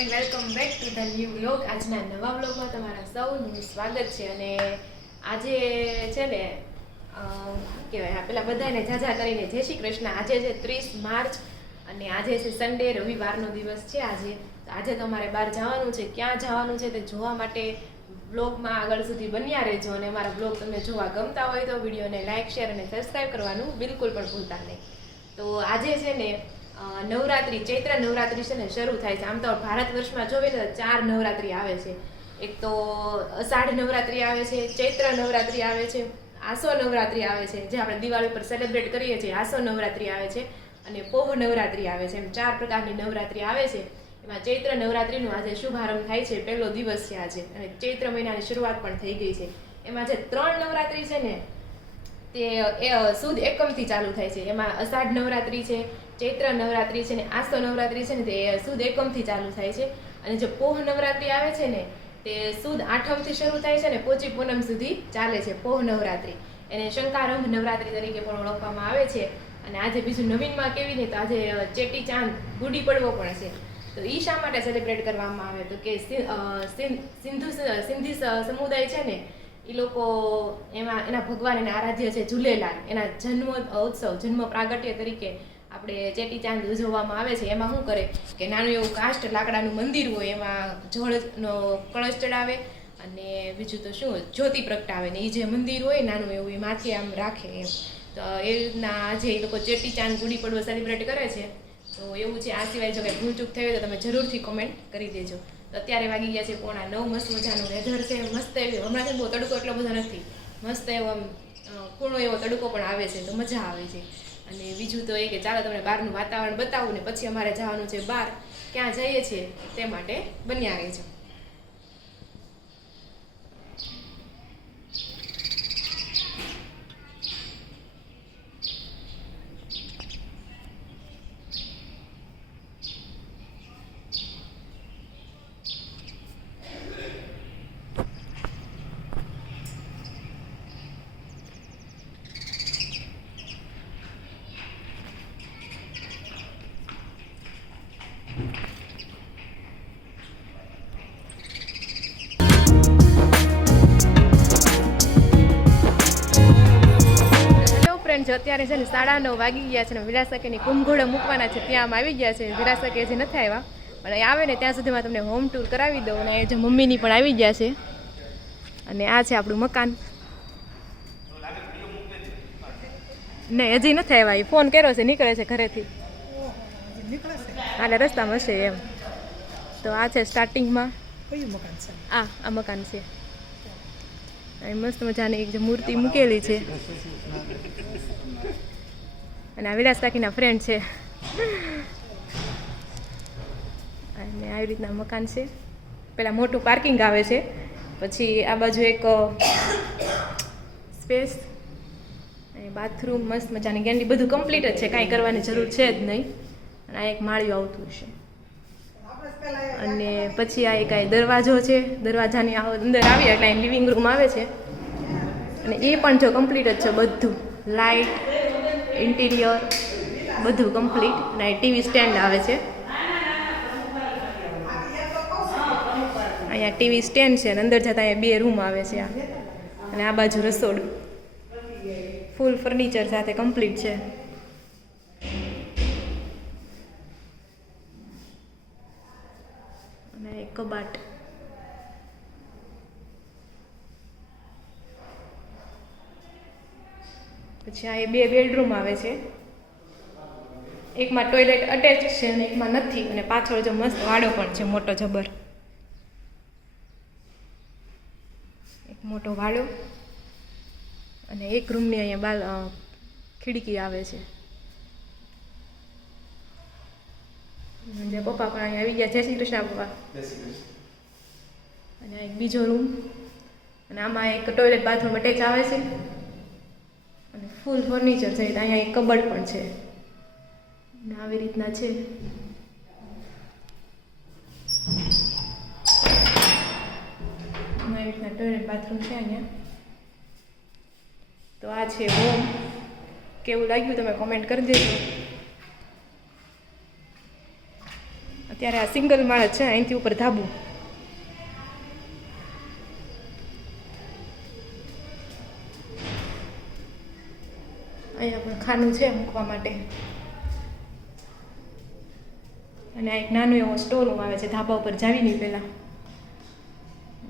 Friend, welcome back to the new vlog. આજના નવા વ્લોગમાં તમારા સૌનું સ્વાગત છે. અને આજે છે ને કહેવાય પેલા બધાને ઝાઝા કરીને જય શ્રી કૃષ્ણ. આજે છે 30 માર્ચ અને આજે છે સન્ડે, રવિવારનો દિવસ છે. આજે તો અમારે બહાર જવાનું છે. ક્યાં જવાનું છે તે જોવા માટે બ્લોગમાં આગળ સુધી બન્યા રહેજો. અને અમારા બ્લોગ તમને જોવા ગમતા હોય તો વિડીયોને લાઇક, શેર અને સબસ્ક્રાઈબ કરવાનું બિલકુલ પણ ભૂલતા નહીં. તો આજે છે ને નવરાત્રી, ચૈત્ર નવરાત્રી છે ને શરૂ થાય છે. આમ તો ભારત વર્ષમાં જોઈએ ને 4 નવરાત્રી આવે છે. એક તો અષાઢ નવરાત્રી આવે છે, ચૈત્ર નવરાત્રી આવે છે, આસો નવરાત્રી આવે છે જે આપણે દિવાળી પર સેલિબ્રેટ કરીએ છીએ. આસો નવરાત્રી આવે છે અને પોહ નવરાત્રી આવે છે. એમ 4 પ્રકારની નવરાત્રી આવે છે. એમાં ચૈત્ર નવરાત્રીનો આજે શુભારંભ થાય છે. પહેલો દિવસ છે આજે અને ચૈત્ર મહિનાની શરૂઆત પણ થઈ ગઈ છે. એમાં જે 3 નવરાત્રી છે ને તે સુદ એકમથી ચાલુ થાય છે. એમાં અષાઢ નવરાત્રી છે, ચૈત્ર નવરાત્રી છે ને આસો નવરાત્રી છે ને તે સુદ એકમથી ચાલુ થાય છે. અને જે પોહ નવરાત્રી આવે છે ને તે સુદ આઠમથી શરૂ થાય છે ને પોચી પૂનમ સુધી ચાલે છે. પોહ નવરાત્રી એને શંકારંભ નવરાત્રી તરીકે પણ ઓળખવામાં આવે છે. અને આજે બીજું નવીનમાં કેવી ને તો આજે ચેટી ચાંદ, ગુડી પડવો પણ છે. તો એ શા માટે સેલિબ્રેટ કરવામાં આવે તો કે સિંધી સમુદાય છે ને એ લોકો એમાં એના ભગવાન એના આરાધ્ય છે ઝૂલેલાલ. એના જન્મ ઉત્સવ, જન્મ પ્રાગટ્ય તરીકે આપણે ચેટી ચાંદ ઉજવવામાં આવે છે. એમાં શું કરે કે નાનું એવું કાષ્ટ લાકડાનું મંદિર હોય, એમાં જળનો કળશ ચડાવે અને બીજું તો શું જ્યોતિ પ્રગટાવે ને એ જે મંદિર હોય નાનું એવું એ માથે આમ રાખે એમ. તો એ રીતના આજે એ લોકો ચેટી ચાંદ, ગુડી પડવો સેલિબ્રેટ કરે છે. તો એવું છે. આ સિવાય જો કંઈ ભૂલચૂક થઈ હોય તો તમે જરૂરથી કોમેન્ટ કરી દેજો. તો અત્યારે વાગી ગયા છે 9:45. મસ્ત મજાનું વેધર છે. મસ્ત એવી હમણાંથી બહુ તડકો એટલો બધો નથી. મસ્ત એવો આમ કૂણો એવો તડકો પણ આવે છે તો મજા આવે છે. અને બીજું તો એ કે ચાલો તમને બહારનું વાતાવરણ બતાવું ને પછી અમારે જવાનું છે બહાર. ક્યાં જઈએ છીએ તે માટે બન્યા રહેજો. અત્યારે છે ને 9:30 વાગી ગયા છે ને વિરાસકેની કુંભઘોડે મૂકવાના છે. ત્યાં આમ આવી ગયા છે. વિરાસકે હજી નથી આવ્યા પણ અહીં આવે ને ત્યાં સુધીમાં તમને હોમ ટૂર કરાવી દઉં. અને જે મમ્મીની પણ આવી ગયા છે. અને આ છે આપણું મકાન. નહીં, હજી નથી આવ્યા. એ ફોન કર્યો છે, નીકળે છે ઘરેથી. હાલે રસ્તામાં હશે એમ. તો આ છે સ્ટાર્ટિંગમાં. આ મકાન છે. અહીં મસ્ત મજાની એક જે મૂર્તિ મૂકેલી છે. અને આ વિલાસ કાકીના ફ્રેન્ડ છે. અને આવી રીતના મકાન છે. પેલા મોટું પાર્કિંગ આવે છે, પછી આ બાજુ એક સ્પેસ, અને બાથરૂમ મસ્ત મજાની ગેંડી, બધું કમ્પ્લીટ જ છે, કાંઈ કરવાની જરૂર છે જ નહીં. અને આ એક માળિયું આવતું છે. અને પછી આ એક દરવાજો છે. દરવાજાની અંદર આવીએ એટલે અહીં લિવિંગ રૂમ આવે છે. અને એ પણ જો કમ્પ્લીટ જ છે બધું, લાઇટ, ઇન્ટિરિયર બધું કમ્પ્લીટ. અને ટીવી સ્ટેન્ડ આવે છે. અહીંયા ટીવી સ્ટેન્ડ છે અને અંદર જતાં અહીંયા 2 રૂમ આવે છે. અને આ બાજુ રસોડું ફૂલ ફર્નિચર સાથે કમ્પ્લીટ છે. અને એક કબાટ. પછી આ 2 બેડરૂમ આવે છે. એકમાં ટોયલેટ અટેચ છે અને એકમાં નથી. અને પાછળ જો મસ્ત વાડો પણ છે મોટો જબર. એક મોટો વાડો અને એક રૂમની અહીંયા ખિડકી આવે છે. જે પપ્પા પણ અહીંયા આવી ગયા. જય શ્રી કૃષ્ણ પપ્પા. અને એક બીજો રૂમ. અને આમાં એક ટોયલેટ બાથરૂમ અટેચ આવે છે. અને ફૂલ ફર્નિચર છે. અહીંયા એક કબડ પણ છે. અને આવી રીતના છે. આવી રીતના ટોયલેટ બાથરૂમ છે અહીંયા. તો આ છે હોમ. કેવું લાગ્યું તમે કોમેન્ટ કરી દેજો. ત્યારે આ સિંગલ માળ છે, અહીંથી ઉપર ધાબુ. અહીંયા પણ ખાનું છે મૂકવા માટે. અને આ એક નાનો એવો સ્ટોર રૂમ આવે છે ધાબા ઉપર જાવી નહીં પહેલાં.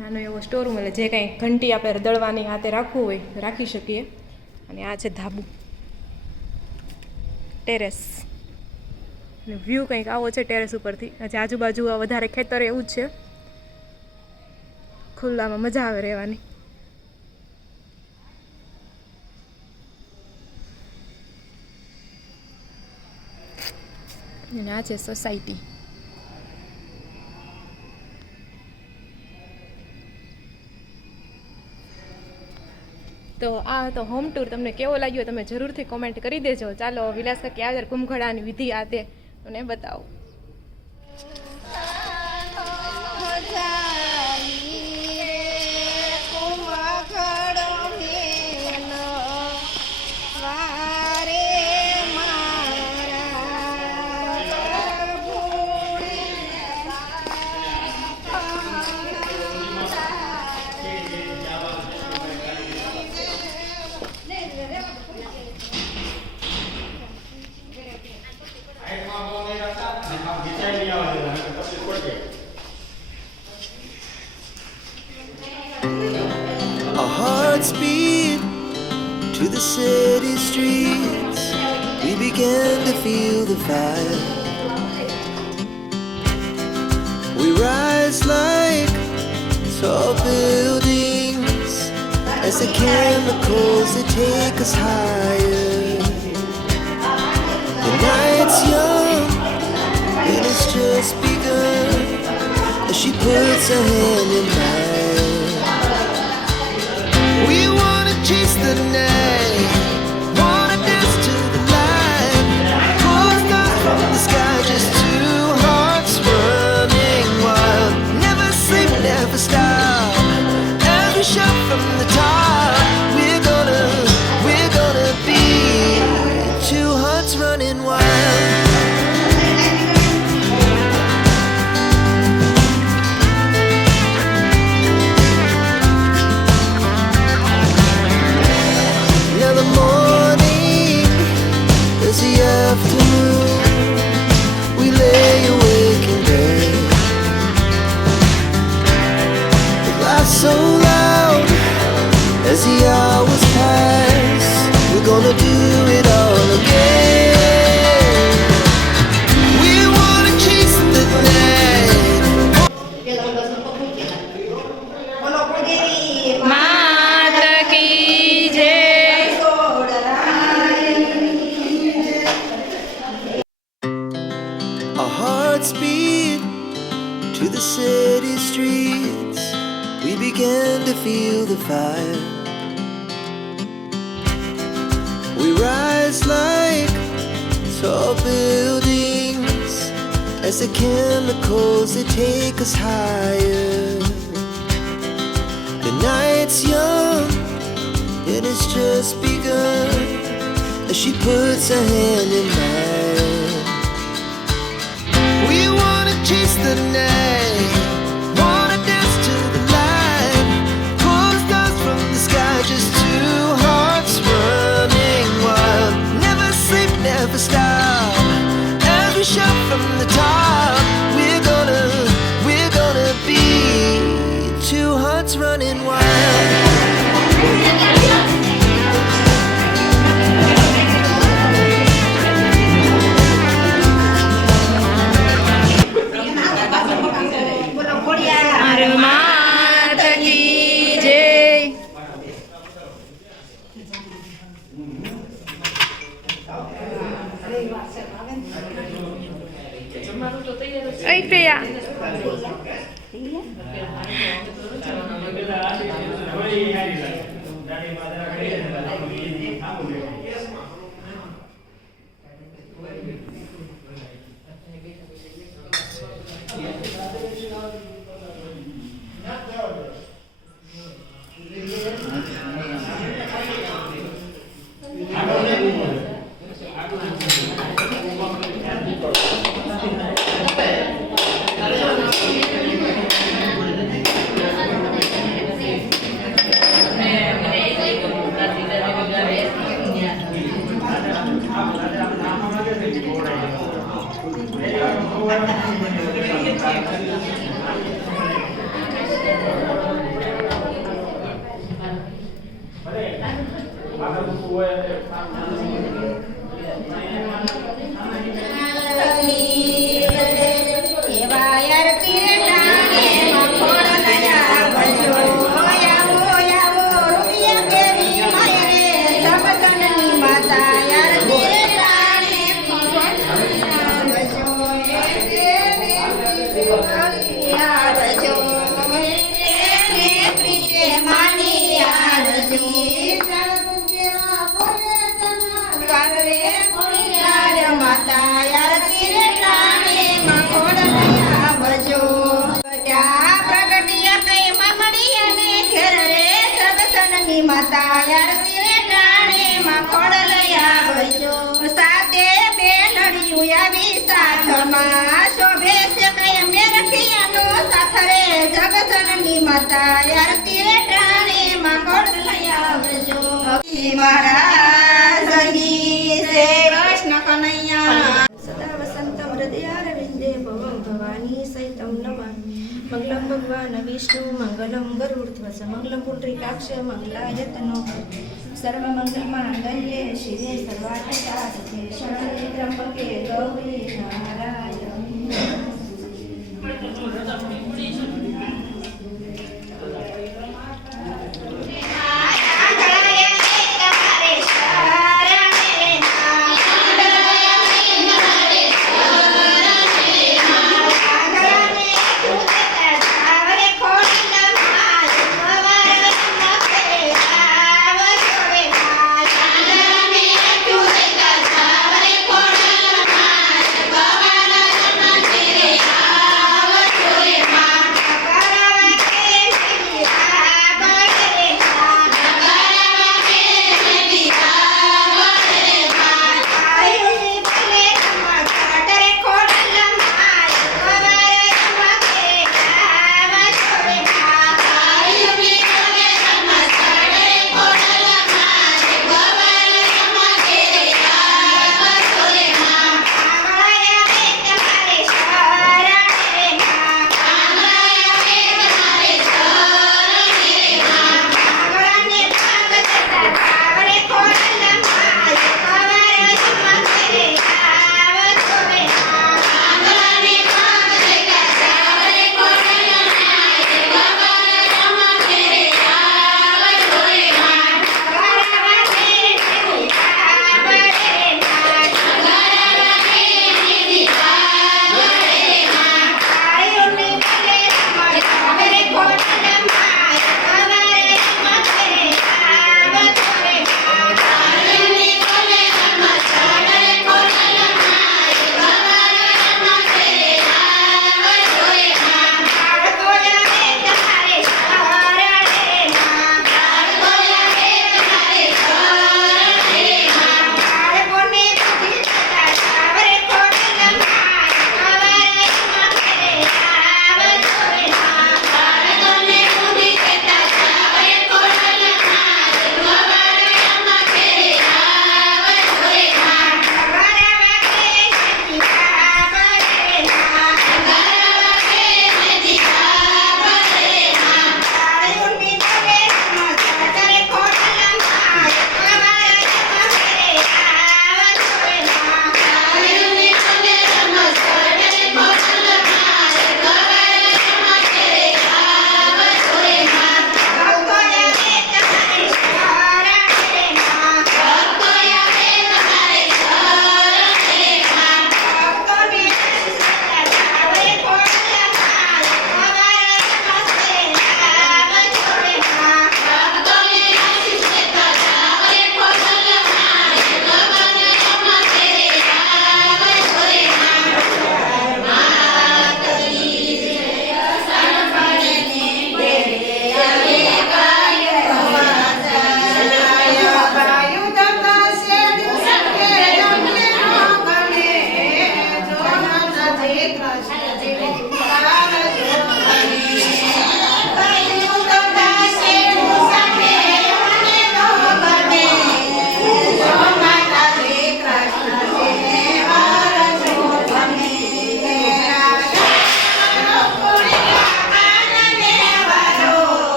નાનો એવો સ્ટોર રૂમ, એટલે જે કાંઈ ઘંટી આપણે દળવાની હાથે રાખવું હોય રાખી શકીએ. અને આ છે ધાબુ, ટેરેસ. અને વ્યૂ કંઈક આવો છે ટેરેસ ઉપરથી. હજી આજુબાજુ વધારે ખેતર એવું જ છે, ખુલ્લામાં મજા આવે રહેવાની. અને આ છે સોસાયટી. તો આ તો હોમ ટૂર તમને કેવો લાગ્યો તમે જરૂરથી કોમેન્ટ કરી દેજો. ચાલો વિલાસ કાકી આવે કુંભઘડાની વિધિ આ તે મને બતાવો. Our hearts beat to the city streets. We began to feel the fire. We rise like tall buildings as the chemicals that take us higher. The night's young and it's just begun as she puts her hand in mine. We wanna chase the night, wanna dance to the light. Pull stars from the sky, just two hearts running wild. Never sleep, never stop. As we shout from the top, we're gonna be two hearts running wild. Afternoon, we lay awake in bed. The laughs so loud as the hours pass. We're gonna do it all again. We wanna chase the night. માતા કી જય. Our hearts beat to the city streets. We began to feel the fire. We rise like tall buildings as the chemicals that take us higher. The night's young and it's just begun as she puts her hand in mine. We wanna chase the night, wanna dance to the light. Pull stars from the sky, just two hearts running wild. Never sleep, never stop. As we shout from the top, we're gonna be two hearts running wild. માતા કી જય. Ây Priya. માતા યારતી રે ટાણે માં ખોડ લઈ આવજો સાતે બેનડિયું આવી સાથમાં શોભે છે કઈ મેરખિયાનો સાથ રે જગજનની માતા યારતી રે ટાણે માં ખોડ લઈ આવજો મહારાજની સે કૃષ્ણ કનૈયા સદા વસંતમ હૃદયારવિંદે ભવં ભવાની સહિતમ નમામિ મંગલમ ભગવાન વિષ્ણુ મંગલમ ગરુડધ્વજ મંગલમ પુંડરીકાક્ષ મંગલાયતનો સર્વ મંગલ માંગલ્યે શિવે સર્વાર્થ સાધકે શરણે ત્ર્યંબકે ગૌરી નારાયણી ભવાની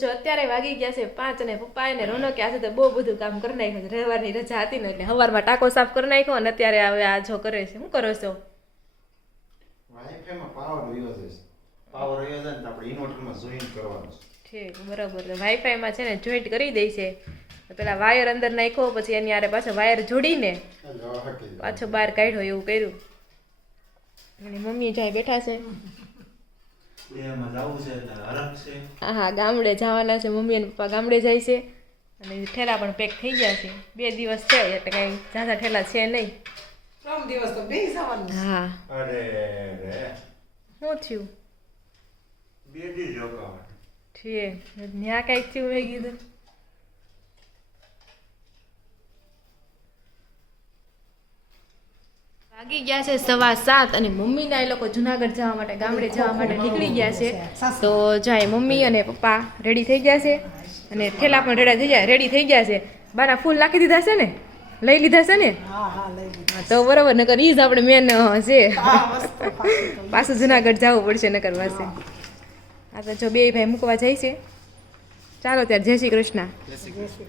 જો અત્યારે વાગી ગયા છે 5 અને પપ્પા અને રોનકે આજે તો બહુ બધું કામ કરી નાખ્યું છે. રવિવારની રજા હતી ને એટલે સવારમાં ટાંકો સાફ કરી નાખ્યો અને અત્યારે હવે આ જો કરે છે. શું કરો છો? વાઈફાઈમાં પાવર વયો જશે. પાવર વયો જાય ને આપણે ઇન્વર્ટરમાં જોઈન કરવાનું છે. ઠીક બરાબર. તો વાઈફાઈમાં છે ને જોઈન્ટ કરી દઈ છે. તો પેલા વાયર અંદર નાખ્યો પછી એની આરે પાછો વાયર જોડીને એટલે હટી જાય. પાછો બહાર કાઢ્યો એવું કર્યું. અને મમ્મી જાય બેઠા છે. એમાં જાવું છે એટલે હરખ છે. હા ગામડે જવાના છે. મમ્મી અને પપ્પા ગામડે જાય છે અને ઠેલા પણ પેક થઈ ગયા છે. 2 દિવસ છે એટલે કઈ ઝાઝા ઠેલા છે નહીં. 3 દિવસ તો બેસી જવાનું. હા અરે રે શું થયું? બેડી જોગાવા. ઠીક ત્યાં કાંઈક થયું મેં કીધું. વાગી ગયા છે 7:15 અને મમ્મીના એ લોકો જુનાગઢ જવા માટે ગામડે જવા માટે નીકળી ગયા છે. તો જાય મમ્મી અને પપ્પા રેડી થઈ ગયા છે અને ઠેલા પણ રેડી થઈ ગયા છે. બાના ફૂલ નાખી દીધા છે ને? લઈ લીધા છે ને? હા લઈ લીધું. હા, તો બરાબર. નકર ઈ જ આપણે મેન છે. હા મસ્ત પાછું જુનાગઢ જવું પડશે નકર પાસે. આ તો જો 2 ભાઈ મૂકવા જાય છે. ચાલો ત્યારે જય શ્રી કૃષ્ણ. જય શ્રી કૃષ્ણ.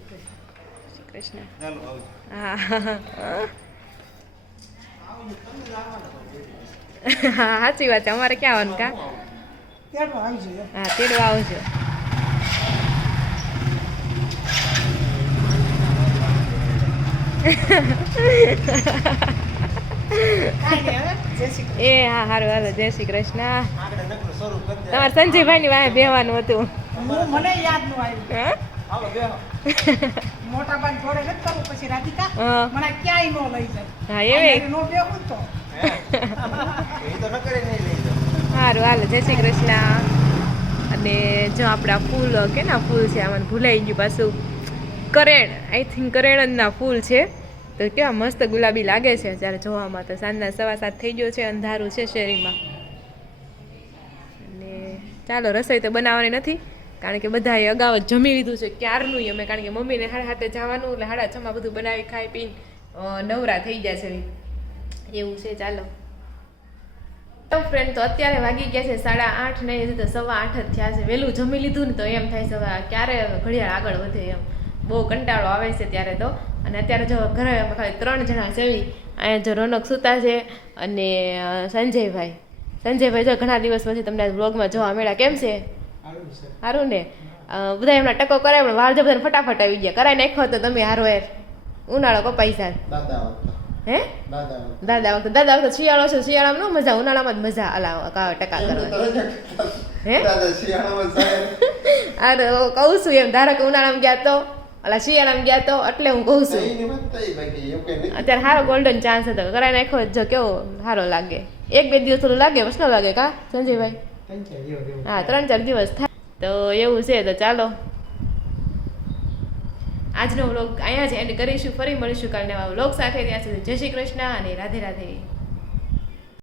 કૃષ્ણ. ચાલો આવજો. હા હા સાચી વાત છે. અમારે ક્યાં આવવાનું કા? તેડવા આવી જોઈએ. હા તેડવા આવજો. કાંઈ નહીં હવે. જય શ્રી કૃષ્ણ. એ હા સારું હાલો જય શ્રી કૃષ્ણ. આગળ નકરું શરૂ કરી દે. તમારે સંજયભાઈની વાંહે બેહવાનું હતું. મને યાદ ન આવ્યું. હા? હાલો બેહો. મોટા બાન જોડે નથી કરવું પછી રાધિકા હા. મને ક્યાંય ન લઈ જાય. હા એવે નો બેહું તો એ તો નકરે નહીં લઈ જાઓ. સારું હાલો જય શ્રી કૃષ્ણ. અને જો આપણા ફૂલ કેના ફૂલ છે? આમાં ભૂલાઈ ગયું પાછું. કરેણ, આઈ થિંક કરેણના ફૂલ છે. તો કેવા મસ્ત ગુલાબી લાગે છે જ્યારે જોવામાં. તો સાંજના 7:15 થઈ ગયો છે. અંધારું છે શેરીમાં. અને ચાલો રસોઈ તો બનાવવાની નથી કારણ કે બધાએ અગાઉ જ જમી લીધું છે ક્યારનું અમે. કારણ કે મમ્મીને હાથે જવાનું એટલે 6:30 બધું બનાવી ખાઈ પીને નવરા થઈ ગયા છે એવું છે. ચાલો તો ફ્રેન્ડ તો અત્યારે વાગી ગયા છે 8:30 ને હજી તો 8:15 જ થયા છે. વહેલું જમી લીધું ને તો એમ થાય છે હવે ક્યારે ઘડિયાળ આગળ વધે એમ. બહુ કંટાળો આવે છે ત્યારે તો. અને અત્યારે જો ઘરે ખાલી 3 જણા છે. અહીંયા જો રોનક સૂતા છે અને સંજયભાઈ જો ઘણા દિવસ પછી તમને વ્લોગમાં જોવા મળ્યા. કેમ છે? સારું ને? બધા એમના ટકો કરાય પણ વાળ જો બધાને ફટાફટ આવી ગયા. કરાઈ નાખ્યો તો તમે હારો ઉનાળો કપાઈ જાય. દાદા આવતા. હે દાદા દાદા વખતે શિયાળો છે. શિયાળામાં ન મજા, ઉનાળામાં જ મજા. અલા ટકા કરવા. હે દાદા શિયાળામાં જાય. અરે કહું છું એમ. ધારો કે ઉનાળામાં ગયા તો અલા શિયાળામાં ગયા તો એટલે હું કહું છું. એની વાત થઈ બાકી એવું કઈ નથી. અત્યારે સારો ગોલ્ડન ચાન્સ હતો. કરાઈ નાખ્યો જો કેવો સારો લાગે. 1-2 દિવસ થોડું લાગે બસ ન લાગે કા સંજયભાઈ? હા 3-4 દિવસ થાય તો એવું છે. તો ચાલો આજનો વ્લોગ અહીંયા જ એન્ડ કરીશું. ફરી મળીશું કાલે નવા વ્લોગ સાથે. ત્યાં સુધી જય શ્રી કૃષ્ણ અને રાધે રાધે.